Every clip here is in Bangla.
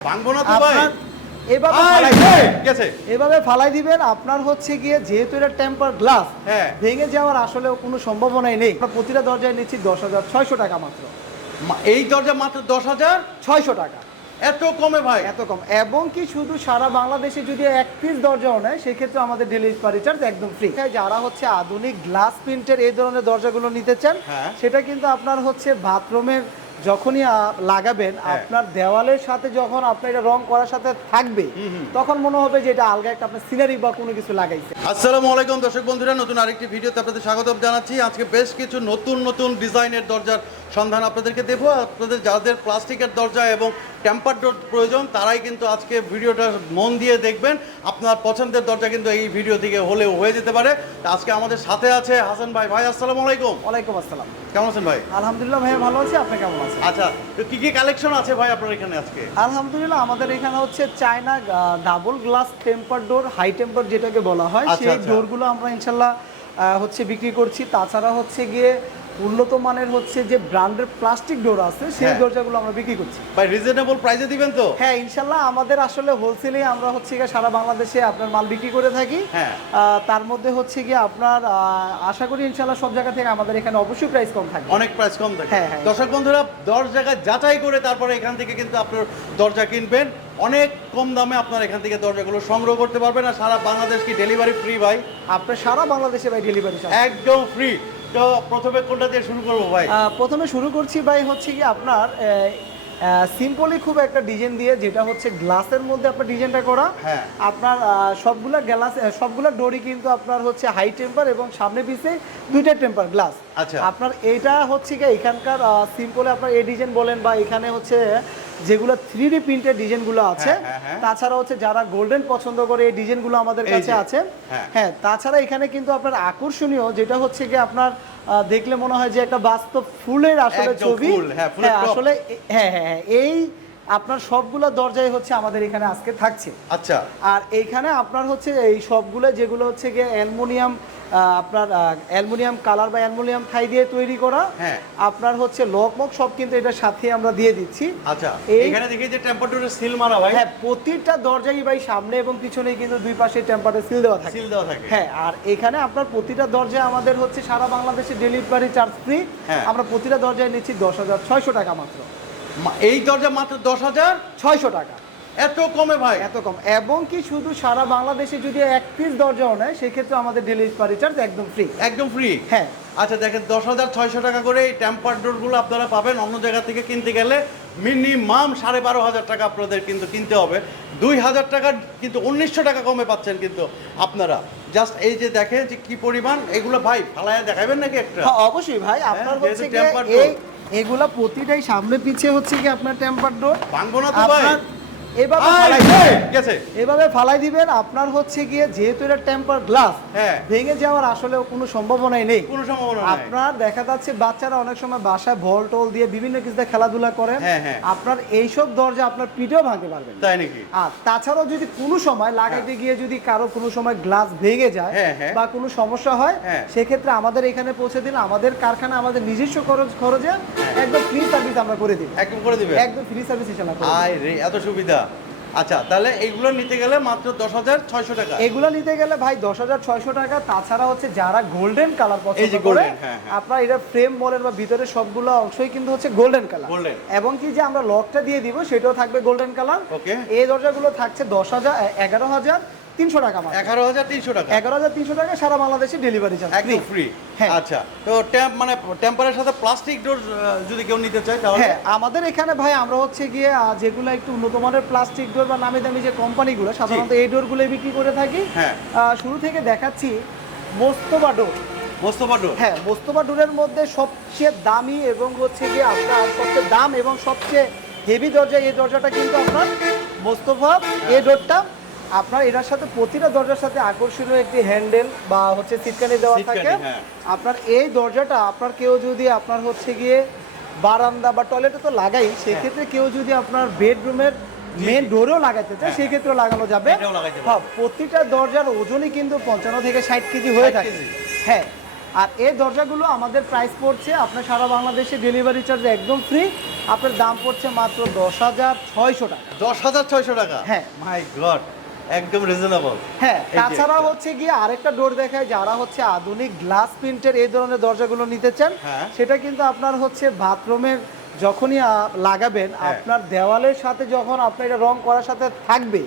ভাঙবো না তো ভাই। এভাবে ফালাই দিবেন। গেছে এভাবে ফালাই দিবেন আপনার হচ্ছে গিয়ে যেহেতু এটা টেম্পার গ্লাস হ্যাঁ। ভেঙে যাওয়ার আসলে কোনো সম্ভাবনাই নেই। প্রতিটা দরজায় নিচ্ছি দশ হাজার ছয়শো টাকা মাত্র। এই দরজা মাত্র দশ হাজার ছয়শো টাকা। এত কমে ভাই। এত কম। এবং কি শুধু সারা বাংলাদেশে যদি এক পিস দরজাও নেয় সেক্ষেত্রে আমাদের ডেলিভারি চার্জ একদম ফ্রি যারা হচ্ছে আধুনিক গ্লাস প্রিন্টের এই ধরনের দরজাগুলো নিতে চান হ্যাঁ। সেটা কিন্তু আপনার হচ্ছে বাথরুমের যখনই লাগাবেন হ্যাঁ। আপনার দেওয়ালের সাথে যখন আপনার এটা রং করার সাথে থাকবে তখন মনে হবে যে এটা আলগা একটা আপনার সিনারি বা কোনো কিছু লাগাইছে। আসসালামু আলাইকুম দর্শক বন্ধুরা নতুন আরেকটি ভিডিওতে আপনাদের স্বাগত জানাচ্ছি। আজকে বেশ কিছু নতুন নতুন ডিজাইনের দরজার সন্ধান আপনাদেরকে দেবো। আপনাদের যাদের প্লাস্টিকের দরজা এবং টেম্পার ডোর প্রয়োজন তারাই কিন্তু আজকে ভিডিওটা মন দিয়ে দেখবেন। আপনার পছন্দের দরজা কিন্তু এই ভিডিও থেকে হলেও হয়ে যেতে পারে। আজকে আমাদের সাথে আছে হাসান ভাই। ভাই আসসালামু আলাইকুম। ওয়ালাইকুম আসসালাম। কেমন আছেন ভাই? আলহামদুলিল্লাহ ভাইয়া ভালো আছি। আপনি কেমন আছেন? আচ্ছা তো কি কি কালেকশন আছে ভাই আপনার এখানে আজকে? আলহামদুলিল্লাহ আমাদের এখানে হচ্ছে China double glass temper door high temper যেটাকে বলা হয় আচ্ছা, সেই আচ্ছা। ডোরগুলো আমরা ইনশাল্লাহ আহ, হচ্ছে বিক্রি করছি। তাছাড়া হচ্ছে গিয়ে উন্নত মানের হচ্ছে যে ব্র্যান্ডের প্লাস্টিক ডোর আছে সেই হ্যাঁ। দরজাগুলো আমরা বিক্রি করছি। ভাই রিজনেবল প্রাইসে দিবেন তো? হ্যাঁ ইনশাল্লাহ আমাদের আসলে হোলসেলে আমরা হচ্ছে গিয়ে সারা বাংলাদেশে আপনার মাল বিক্রি করে থাকি। হ্যাঁ। তার মধ্যে হচ্ছে গিয়ে আপনার আশা করি ইনশাল্লাহ সব জায়গা থেকে আমাদের এখানে অবশ্যই প্রাইস কম থাকবে। অনেক প্রাইস কম থাকে হ্যাঁ, হ্যাঁ। দর্শক বন্ধুরা দশ জায়গায় যাচাই করে তারপরে এখান থেকে কিন্তু আপনার দরজা কিনবেন। অনেক কম দামে আপনার এখান থেকে দরজাগুলো সংগ্রহ করতে পারবেন। আর সারা বাংলাদেশ কি ডেলিভারি ফ্রি ভাই? আপনার সারা বাংলাদেশে ভাই ডেলিভারি একদম ফ্রি তো প্রথমে কোনটা দিয়ে শুরু করব ভাই প্রথমে শুরু করছি ভাই হচ্ছে কি আপনার সিম্পলি খুব একটা ডিজাইন দিয়ে যেটা হচ্ছে গ্লাসের মধ্যে আপনার ডিজাইনটা করা হ্যাঁ। আপনার সবগুলা গ্লাস সবগুলা ডোরি কিন্তু আপনার হচ্ছে হাই টেম্পার এবং সামনে পিছে দুইটা টেম্পার গ্লাস আচ্ছা। আপনার এটা হচ্ছে কি এখানকার সিম্পলে আপনার এই ডিজাইন বলেন বা এখানে হচ্ছে যেগুলো থ্রি ডি প্রিন্টের ডিজাইনগুলো আছে হ্যাঁ, হ্যাঁ। তাছাড়া হচ্ছে যারা গোল্ডেন পছন্দ করে এই ডিজাইনগুলো আমাদের কাছে আছে হ্যাঁ। হ্যাঁ তাছাড়া এখানে কিন্তু আপনার আকর্ষণীয় যেটা হচ্ছে কি আপনার দেখলে মনে হয় যে একটা বাস্তব ফুলের আসলে ছবি। আসলে হ্যাঁ হ্যাঁ হ্যাঁ, এই আপনার সবগুলো দরজায় হচ্ছে আমাদের এখানে আজকে থাকছে। আচ্ছা। আর এইখানে আপনার হচ্ছে এই সবগুলো যেগুলো হচ্ছে গিয়ে অ্যালুমিনিয়াম আপনার অ্যালুমিনিয়াম কালার বা অ্যালুমিনিয়াম থাই দিয়ে তৈরি করা। হ্যাঁ। আপনার হচ্ছে লকমক সব কিন্তু এটার সাথে আমরা দিয়ে দিচ্ছি। আচ্ছা এখানে দেখি যে টেম্পারেচার সিল মারা ভাই। হ্যাঁ প্রতিটা দরজাই ভাই সামনে এবং পিছনে কিন্তু দুই পাশে টেম্পারেচার সিল দেওয়া থাকে। সিল দেওয়া থাকে। হ্যাঁ আর এখানে আপনার প্রতিটা দরজায় আমাদের হচ্ছে সারা বাংলাদেশে ডেলিভারি চার্জ ফ্রি হ্যাঁ। আমরা প্রতিটা দরজায় নিচ্ছি দশ হাজার ছয়শো টাকা মাত্র। এই দরজা মাত্র দশ হাজার ছয়শো টাকা। এত কমে ভাই। এত কম। এবং কি শুধু সারা বাংলাদেশে যদি এক পিস দরজাও নেয় সেক্ষেত্রে আমাদের ডেলিভারি চার্জ একদম ফ্রি একদম ফ্রি হ্যাঁ। আচ্ছা দেখেন দশ হাজার ছয়শো টাকা করে এই টেম্পার ডোরগুলো আপনারা পাবেন। অন্য জায়গা থেকে কিনতে গেলে মিনিমাম সাড়ে বারো হাজার টাকা আপনাদের কিন্তু কিনতে হবে। দুই হাজার টাকার কিন্তু উনিশশো টাকা কমে পাচ্ছেন কিন্তু আপনারা। জাস্ট এই যে দেখেন যে কি পরিমাণ এগুলো ভাই ফালায় দেখাবেন নাকি একটা? হ্যাঁ, অবশ্যই ভাই। আপনার এগুলা প্রতিটাই সামনে পিছিয়ে হচ্ছে কি আপনার টেম্পার ডোর ভাঙবো না তো ভাই। এভাবে ফালাই দিবেন। গেছে এভাবে ফালাই দিবেন আপনার হচ্ছে গিয়ে যেহেতু এটা টেম্পার গ্লাস হ্যাঁ। ভেঙে যাওয়ার আসলে কোনো সম্ভাবনাই নেই। কোনো সম্ভাবনা আপনার দেখা যাচ্ছে বাচ্চারা অনেক সময় বাসায় বল টল দিয়ে বিভিন্ন কিছুতে খেলাধুলা হ্যাঁ, হ্যাঁ। আপনার এইসব দরজা আপনার পিঠেও ভাঙতে পারবেন তাই নাকি? আর তাছাড়াও যদি কোনো সময় লাগাইতে গিয়ে যদি কারও কোনো সময় গ্লাস ভেঙে যায়। বা কোনো সমস্যা হয়। সেক্ষেত্রে আমাদের এখানে পৌঁছে দিন। আমাদের কারখানা আমাদের নিজস্ব খরচ খরচে একদম ফ্রি সার্ভিস আমরা করে দিই একদম করে দিবে একদম ফ্রি সার্ভিস হিসেবে আয় রে এত সুবিধা। আচ্ছা তাহলে এগুলো নিতে গেলে মাত্র দশ হাজার ছয়শো টাকা এগুলো নিতে গেলে ভাই দশ হাজার ছয়শো টাকা তাছাড়া হচ্ছে যারা গোল্ডেন কালার পছন্দ করে হ্যাঁ, হ্যাঁ। আপনার এটা ফ্রেম বলেন বা ভিতরে সবগুলো অংশই কিন্তু হচ্ছে গোল্ডেন কালার গোল্ডেন এবং কি যে আমরা লকটা দিয়ে দিব সেটাও থাকবে গোল্ডেন কালার। এই দরজাগুলো থাকছে দশ হাজার এগারো হাজার তিনশো টাকা মাত্র এগারো হাজার তিনশো টাকা। এগারো হাজার তিনশো টাকা সারা বাংলাদেশে ডেলিভারি চার্জ একদম ফ্রি হ্যাঁ। আচ্ছা তো ট্যাম্প মানে টেম্পারের সাথে প্লাস্টিক ডোর যদি কেউ নিতে চায় তাহলে? হ্যাঁ আমাদের এখানে ভাই আমরা হচ্ছে গিয়ে যেগুলো একটু উন্নত মানের প্লাস্টিক ডোর বা নামি দামি যে কোম্পানিগুলো সাধারণত এই ডোরগুলো বিক্রি করে থাকি। হ্যাঁ। শুরু থেকে দেখাচ্ছি মোস্তফা ডোর মোস্তফা ডোর হ্যাঁ মোস্তফা ডোরের মধ্যে সবচেয়ে দামি এবং হচ্ছে গিয়ে আপনার সবচেয়ে দাম এবং সবচেয়ে হেভি দরজা এই দরজাটা কিন্তু আপনার মোস্তফা এই ডোরটা আপনার এটার সাথে প্রতিটা দরজার সাথে আকর্ষণীয় একটি হ্যান্ডেল বা হচ্ছে সিটকানি দেওয়া থাকে। হ্যাঁ। আপনার এই দরজাটা আপনার কেউ যদি আপনার হচ্ছে গিয়ে বারান্দা বা টয়লেটে তো লাগাই সেক্ষেত্রে কেউ যদি আপনার বেডরুমের মেন ডোরেও লাগাইতে চায় হ্যাঁ। সেক্ষেত্রেও লাগানো যাবে। হ্যাঁ প্রতিটা দরজার ওজনই কিন্তু পঞ্চান্ন থেকে ষাট কেজি হয়ে থাকে। হ্যাঁ আর এই দরজাগুলো আমাদের প্রাইস পড়ছে আপনার সারা বাংলাদেশে ডেলিভারি চার্জ একদম ফ্রি আপনার দাম পড়ছে মাত্র দশ হাজার ছয়শো টাকা। দশ হাজার ছয়শো টাকা? হ্যাঁ। মাই গড একদম রিজনেবল হ্যাঁ তাছাড়া হচ্ছে গিয়ে আরেকটা ডোর দেখায় যারা হচ্ছে আধুনিক গ্লাস প্রিন্টের এই ধরনের দরজাগুলো নিতে চান হ্যাঁ। সেটা কিন্তু আপনার হচ্ছে বাথরুমের যখনই লাগাবেন হ্যাঁ। আপনার দেওয়ালের সাথে যখন আপনার এটা রং করার সাথে থাকবে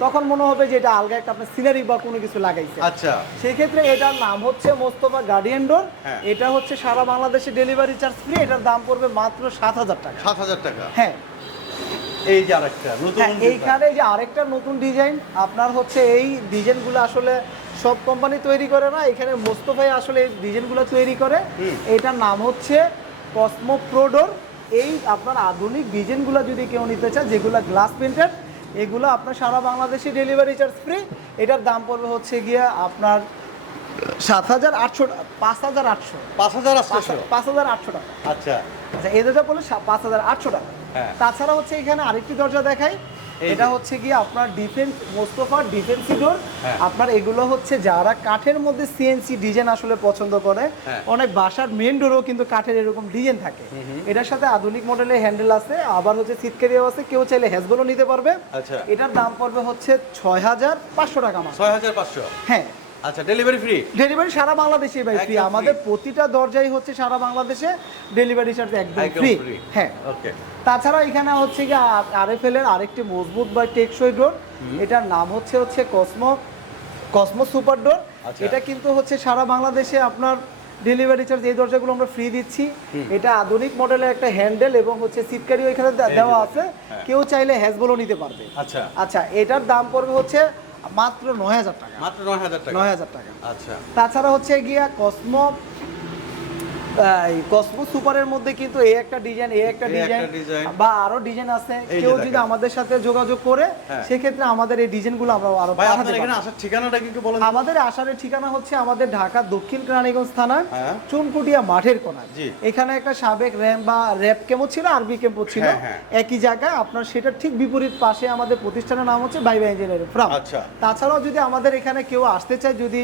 তখন মনে হবে যে এটা আলগা একটা আপনার সিনারি বা কোনো কিছু লাগাইছে আচ্ছা। সেক্ষেত্রে এটার নাম হচ্ছে মোস্তফা গার্ডিয়ান ডোর হ্যাঁ। এটা হচ্ছে সারা বাংলাদেশে ডেলিভারি চার্জ ফ্রি এটার দাম পড়বে মাত্র সাত হাজার টাকা। সাত হাজার টাকা। হ্যাঁ। এই যে আরেকটা নতুন হ্যাঁ, এইখানে যে আরেকটা নতুন ডিজাইন আপনার হচ্ছে এই ডিজাইনগুলো আসলে সব কোম্পানি তৈরি করে না এখানে মোস্তফাই আসলে এই ডিজাইনগুলো তৈরি করে। এটার নাম হচ্ছে কসমো প্রোডোর এই আপনার আধুনিক ডিজাইনগুলো যদি কেউ নিতে চায় যেগুলো গ্লাস প্রিন্টেড এগুলো আপনার সারা বাংলাদেশে ডেলিভারি চার্জ ফ্রি এটার দাম পড়বে হচ্ছে গিয়ে আপনার সাত হাজার আটশো পাঁচ হাজার আটশো। পাঁচ হাজার আটশো। পাঁচ হাজার আটশো টাকা। আচ্ছা। আচ্ছা এই দরজা পড়লে পাঁচ হাজার আটশো টাকা। হ্যাঁ। তাছাড়া হচ্ছে এখানে আরেকটি দরজা দেখাই। এটা হচ্ছে কি আপনার ডিফেন্স মোস্তফা ডিফেন্সি ডোর। আপনার এগুলো হচ্ছে যারা কাঠের মধ্যে সিএনসি ডিজাইন আসলে পছন্দ করে হ্যাঁ। অনেক বাসার মেন ডোরও কিন্তু কাঠের এরকম ডিজাইন থাকে। এটার সাথে আধুনিক মডেলের হ্যান্ডেল আছে আবার হচ্ছে সিটকারিও আছে কেউ চাইলে হ্যাজগুলো নিতে পারবে। আচ্ছা। এটার দাম পড়বে হচ্ছে ছয় হাজার পাঁচশো টাকা মাত্র। ছয় হাজার পাঁচশো। হ্যাঁ। আচ্ছা ডেলিভারি ফ্রি ডেলিভারি সারা বাংলাদেশে ভাই ফ্রি আমাদের প্রতিটা দরজাই হচ্ছে সারা বাংলাদেশে ডেলিভারি চার্জ একদম ফ্রি হ্যাঁ। ওকে তাছাড়া এখানে হচ্ছে কি আরএফএল এর আরেকটি মজবুত বা টেকসই ডোর এটার নাম হচ্ছে হচ্ছে কসমো কসমো সুপার ডোর। এটা কিন্তু হচ্ছে সারা বাংলাদেশে আপনার ডেলিভারি চার্জ এই দরজাগুলো আমরা ফ্রি দিচ্ছি। এটা আধুনিক মডেলের একটা হ্যান্ডেল এবং হচ্ছে সিটকারিও এখানে দেওয়া আছে। হ্যাঁ। কেউ চাইলে হ্যাজগুলো নিতে পারবে। আচ্ছা। আচ্ছা এটার দাম পড়বে হচ্ছে মাত্র নয় হাজার টাকা। মাত্র নয় হাজার টাকা। নয় হাজার টাকা। আচ্ছা। তাছাড়া হচ্ছে গিয়া কসমো কসমো সুপারের মধ্যে কিন্তু এই একটা ডিজাইন এই একটা ডিজাইন বা আরও ডিজাইন আছে কেউ যদি আমাদের সাথে যোগাযোগ করে হ্যাঁ। সেক্ষেত্রে আমাদের এই ডিজাইনগুলো আমরা আরও পাঠাতে এখানে আসার ঠিকানাটা কি একটু বলেন আমাদের আসারের ঠিকানা হচ্ছে আমাদের ঢাকা দক্ষিণ কেরানীগঞ্জ থানার হ্যাঁ। চুনকুটিয়া মাঠের কোনায় জি। এখানে একটা সাবেক র্যাম বা র্যাপ কেমো ছিল আরবি কেমো ছিল হ্যাঁ। একই জায়গায় আপনার সেটা ঠিক বিপরীত পাশে আমাদের প্রতিষ্ঠানের নাম হচ্ছে ভাইবা ইঞ্জিনিয়ারিং ফ্রাম আচ্ছা। তাছাড়াও যদি আমাদের এখানে কেউ আসতে চায় যদি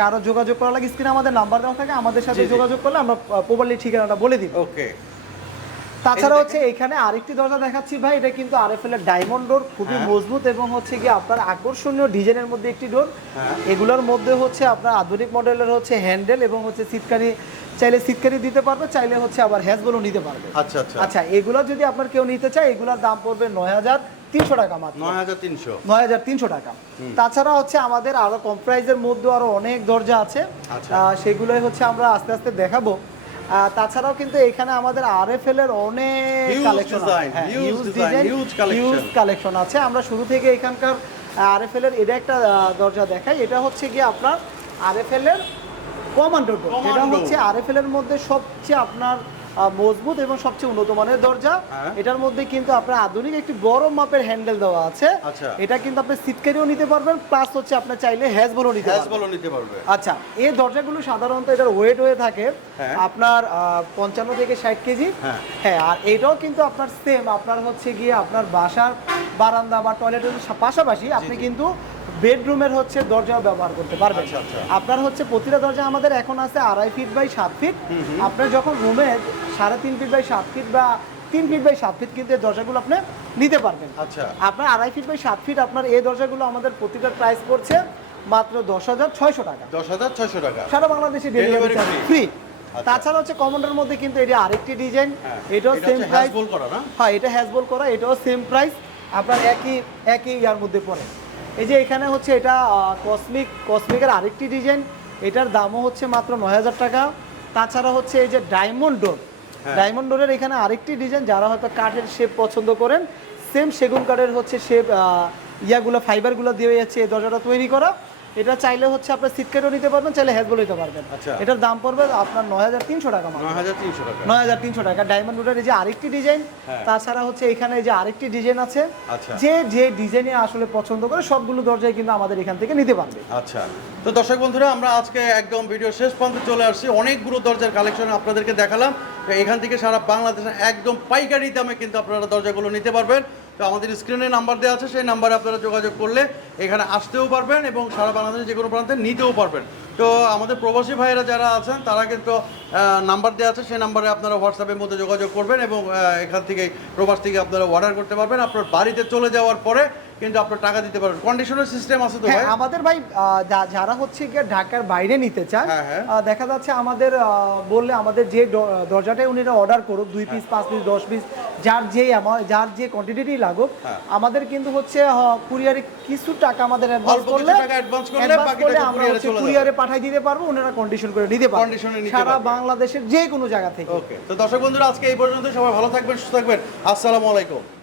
কারও যোগাযোগ করা লাগে স্ক্রিনে আমাদের নাম্বার দেওয়া থাকে আমাদের সাথে। যোগাযোগ করলে আমরা প্রপারলি ঠিকানাটা বলে দিব। ওকে। তাছাড়া হচ্ছে এখানে আরেকটি দরজা দেখাচ্ছি ভাই এটা কিন্তু আর আরএফএল এর ডায়মন্ড ডোর খুবই হ্যাঁ। মজবুত এবং হচ্ছে কি আপনার আকর্ষণীয় ডিজাইনের মধ্যে একটি ডোর হ্যাঁ। এগুলোর মধ্যে হচ্ছে আপনার আধুনিক মডেলের হচ্ছে হ্যান্ডেল এবং হচ্ছে সিটকারি চাইলে সিটকারি দিতে পারবে চাইলে হচ্ছে আবার হ্যাজগুলো নিতে পারবে। আচ্ছা আচ্ছা। আচ্ছা এগুলো যদি আপনার কেউ নিতে চায় এগুলোর দাম পড়বে নয় হাজার তিনশো টাকা মাত্র। নয় হাজার তিনশো। নয় হাজার তিনশো টাকা। তাছাড়া হচ্ছে আমাদের আরও কম প্রাইজের মধ্যে আরও অনেক দরজা আছে। আচ্ছা। সেগুলোই হচ্ছে আমরা আস্তে আস্তে দেখাবো। তাছাড়াও কিন্তু এখানে আমাদের আরএফএল এর অনেক কালেকশন collection। কালেকশন আছে। আমরা শুরু থেকে এখানকার আরএফএল এর এটা একটা দরজা দেখাই। এটা হচ্ছে গিয়ে আপনার আরএফএল এর কমান্ডো ডোর Commando। হচ্ছে আরএফএল এর মধ্যে সবচেয়ে আপনার মজবুত এবং সবচেয়ে উন্নত মানের দরজা হ্যাঁ। এটার মধ্যে কিন্তু আপনার আধুনিক একটি বড় মাপের হ্যান্ডেল দেওয়া আছে আচ্ছা। এটা কিন্তু আপনি সিটকারিও নিতে পারবেন প্লাস হচ্ছে আপনি চাইলে হ্যাজবলও নিতে হ্যাজ পারবেন বলো নিতে পারবে আচ্ছা এই দরজাগুলো সাধারণত এটার ওয়েট হয়ে থাকে হ্যাঁ। আপনার পঞ্চান্ন থেকে ষাট কেজি হ্যাঁ। হ্যাঁ আর এটাও কিন্তু আপনার সেম আপনার হচ্ছে গিয়ে আপনার বাসার বারান্দা বা টয়লেটের পাশাপাশি আপনি কিন্তু বেডরুমের হচ্ছে দরজাও ব্যবহার করতে পারবেন। আচ্ছা, আচ্ছা। আপনার হচ্ছে প্রতিটা দরজা আমাদের এখন আছে আড়াই ফিট বাই সাত ফিট আপনার যখন রুমে সাড়ে তিন ফিট বাই সাত ফিট বা তিন ফিট বাই সাত ফিট কিন্তু দরজাগুলো আপনি নিতে পারবেন। আচ্ছা। আপনার আড়াই ফিট বাই সাত ফিট আপনার এই দরজাগুলো আমাদের প্রতিটা প্রাইস পড়ছে মাত্র দশ হাজার ছয়শো টাকা। দশ হাজার ছয়শো টাকা। সারা বাংলাদেশে ডেলিভারি ফ্রি আচ্ছা। তাছাড়া হচ্ছে কমান্ডার মধ্যে কিন্তু এটা আরেকটি ডিজাইন এটাও সেম প্রাইস হ্যাঁ এটা হ্যাজবল করা এটাও সেম প্রাইস আপনার একই একই ইয়ার মধ্যে পড়ে। এই যে এখানে হচ্ছে এটা কসমিক কসমিকের আরেকটি ডিজাইন এটার দামও হচ্ছে মাত্র নয় হাজার টাকা। তাছাড়া হচ্ছে এই যে ডায়মন্ড ডোর। ডায়মন্ড ডোরের এখানে আরেকটি ডিজাইন যারা হয়তো কাঠের শেপ পছন্দ করেন সেম সেগুন কাঠের হচ্ছে শেপ ইয়াগুলো ফাইবারগুলো দিয়ে যাচ্ছে এই দরজাটা তৈরি করা। এটা চাইলে হচ্ছে আপনার সিটকেটও নিতে পারবেন চাইলে হ্যাজবল নিতে পারবেন। আচ্ছা। এটার দাম পড়বে আপনার নয় হাজার তিনশো টাকা নয় হাজার তিনশো টাকা। নয় হাজার তিনশো টাকা। ডায়মন্ড রোডের এই যে আরেকটি ডিজাইন হ্যাঁ। তাছাড়া হচ্ছে এখানে যে আরেকটি ডিজাইন আছে আচ্ছা। যে যে ডিজাইনে আসলে পছন্দ করে সবগুলো দরজায় কিন্তু আমাদের এখান থেকে নিতে পারবে। আচ্ছা। তো দর্শক বন্ধুরা আমরা আজকে একদম ভিডিও শেষ পর্যন্ত চলে আসছি। অনেকগুলো দরজার কালেকশন আপনাদেরকে দেখালাম। এখান থেকে সারা বাংলাদেশে একদম পাইকারি দামে কিন্তু আপনারা দরজাগুলো নিতে পারবেন। তো আমাদের স্ক্রিনে নাম্বার দেওয়া আছে, সেই নাম্বারে আপনারা যোগাযোগ করলে এখানে আসতেও পারবেন এবং সারা বাংলাদেশে যে কোনো প্রান্তে নিতেও পারবেন। তো আমাদের প্রবাসী ভাইয়েরা যারা আছেন, তারা কিন্তু নাম্বার দেওয়া আছে, সেই নাম্বারে আপনারা হোয়াটসঅ্যাপের মধ্যে যোগাযোগ করবেন এবং এখান থেকে প্রবাস থেকে আপনারা অর্ডার করতে পারবেন। আপনার বাড়িতে চলে যাওয়ার পরে কিন্তু আপনার টাকা দিতে পারবেন। কন্ডিশনের সিস্টেম আছে তো হ্যাঁ ভাই? আমাদের ভাই যারা হচ্ছে গিয়ে ঢাকার বাইরে নিতে চান হ্যাঁ, হ্যাঁ। দেখা যাচ্ছে আমাদের বললে আমাদের যে দরজাটাই উনি অর্ডার করুক দুই পিস। পাঁচ পিস দশ পিস যার যে যার যে কোয়ান্টিটি লাগুক। আমাদের কিন্তু হচ্ছে কুরিয়ারে কিছু টাকা আমাদের অ্যাডভান্স করলে আমরা হচ্ছে কুরিয়ারে পাঠিয়ে দিতে পারব ওনারা কন্ডিশন করে নিতে পারবে। সারা বাংলাদেশের যে কোনো জায়গা থেকে। ওকে তো দর্শক বন্ধুরা আজকে এই পর্যন্ত সবাই ভালো থাকবেন সুস্থ থাকবেন। আসসালামু আলাইকুম।